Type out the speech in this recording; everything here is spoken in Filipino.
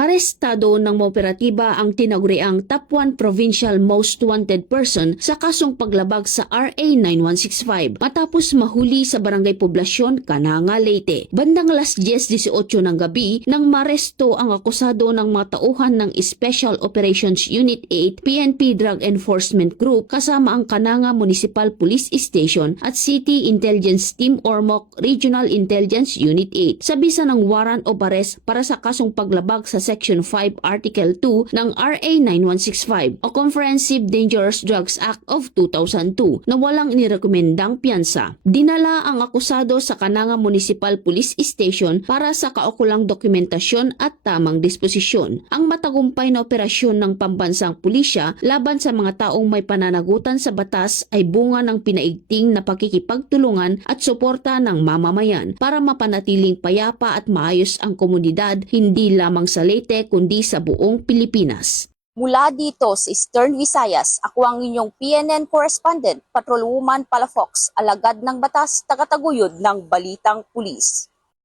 Arestado ng mga operatiba ang tinaguriang Top 1 Provincial Most Wanted Person sa kasong paglabag sa RA 9165 matapos mahuli sa Barangay Poblasyon, Cananga, Leyte. Bandang alas 10:18 ng gabi nang maresto ang akusado ng mga tauhan ng Special Operations Unit 8 PNP Drug Enforcement Group kasama ang Cananga Municipal Police Station at City Intelligence Team Ormoc Regional Intelligence Unit 8 sa bisa ng warrant of arrest para sa kasong paglabag sa Section 5 Article 2 ng RA 9165 o Comprehensive Dangerous Drugs Act of 2002 na walang inirekomendang piyansa. Dinala ang akusado sa Cananga Municipal Police Station para sa kaukulang dokumentasyon at tamang disposisyon. Ang matagumpay na operasyon ng pambansang pulisya laban sa mga taong may pananagutan sa batas ay bunga ng pinaigting na pakikipagtulungan at suporta ng mamamayan para mapanatiling payapa at maayos ang komunidad hindi lamang sa Leyte kundi sa buong Pilipinas. Mula dito sa Eastern Visayas, ako ang inyong PNN correspondent, Patrolwoman Palafox, alagad ng batas, tagataguyod ng Balitang Pulis.